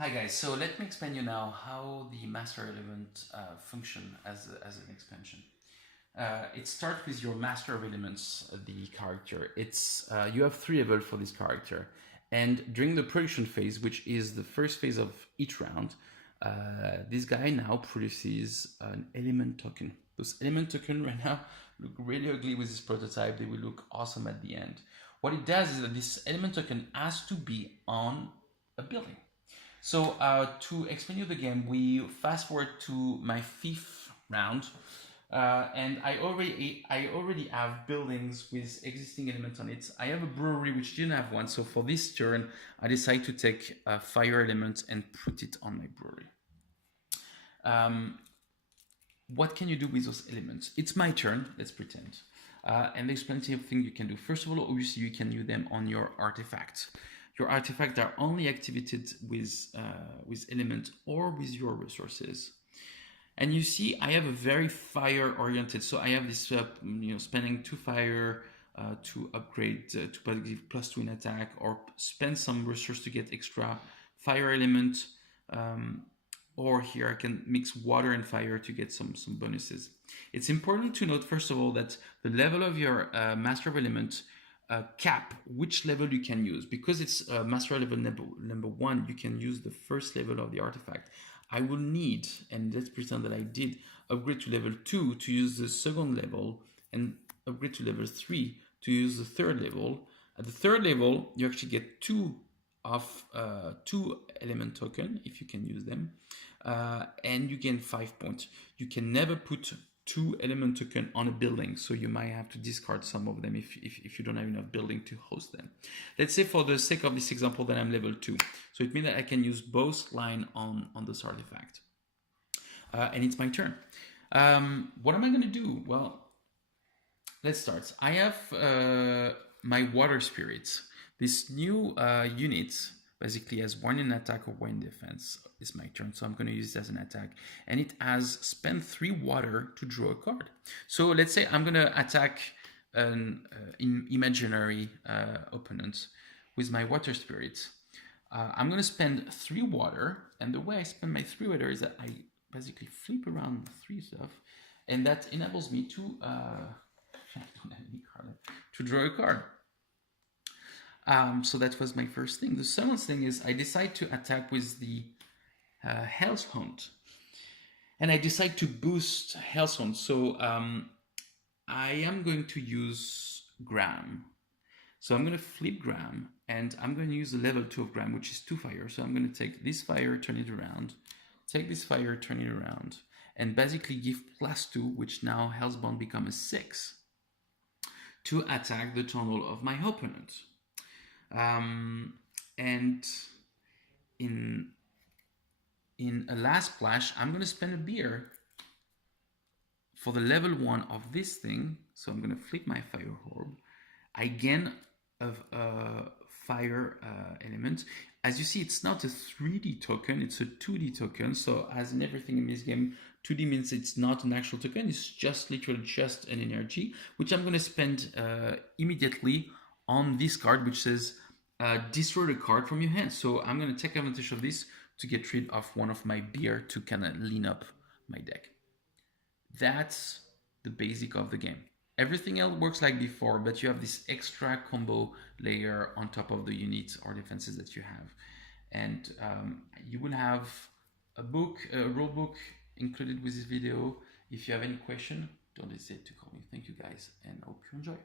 Hi guys, so let me explain you now how the master element function as an expansion. It starts with your master of elements, the character. It's you have three levels for this character, and during the production phase, which is the first phase of each round, this guy now produces an element token. Those element tokens right now look really ugly with this prototype. They will look awesome at the end. What it does is that this element token has to be on a building. So to explain you the game, we fast forward to my fifth round, and I already have buildings with existing elements on it. I have a brewery which didn't have one, so for this turn, I decide to take a fire element and put it on my brewery. Um, what can you do with those elements? It's my turn. Let's pretend. And there's plenty of things you can do. First of all, obviously, you can use them on your artifacts. Your artifacts are only activated with element or with your resources. And you see, I have a very fire oriented. So I have this, spending 2 fire to upgrade to give +2 in attack, or spend some resource to get extra fire element. Or here I can mix water and fire to get some bonuses. It's important to note, first of all, that the level of your master of element cap which level you can use. Because it's master level number 1, you can use the first level of the artifact. I will need, and let's pretend that I did, upgrade to level 2 to use the second level, and upgrade to level 3 to use the third level. At the third level, you actually get two element token if you can use them, and you gain 5 points. You can never put 2 element token on a building, so you might have to discard some of them if you don't have enough building to host them. Let's say, for the sake of this example, that I'm level 2, so it means that I can use both line on this artifact, and it's my turn. What am I going to do? Well, let's start. I have my water spirits. This new unit basically has 1 in attack or 1 in defense. It's my turn, so I'm going to use it as an attack. And it has spent 3 water to draw a card. So let's say I'm going to attack an imaginary opponent with my water spirit. I'm going to spend 3 water, and the way I spend my 3 water is that I basically flip around 3 stuff, and that enables me to I don't have any card to draw a card. So that was my first thing. The second thing is I decide to attack with the Hell's Hunt. And I decide to boost Hell's Hunt. So I am going to use Graham. So I'm going to flip Graham, and I'm going to use the level 2 of Graham, which is 2 fire. So I'm going to take this fire, turn it around, take this fire, turn it around, and basically give +2, which now Hellsbound become a 6, to attack the tunnel of my opponent. And in a last splash, I'm going to spend a beer for the level 1 of this thing. So I'm going to flip my fire orb. I gain a fire element. As you see, it's not a 3D token, it's a 2D token. So as in everything in this game, 2D means it's not an actual token, it's just literally just an energy, which I'm going to spend immediately on this card, which says destroy the card from your hand. So I'm going to take advantage of this to get rid of one of my beer to kind of lean up my deck. That's the basic of the game. Everything else works like before, but you have this extra combo layer on top of the units or defenses that you have. And you will have a rule book included with this video. If you have any question, don't hesitate to call me. Thank you guys, and I hope you enjoy.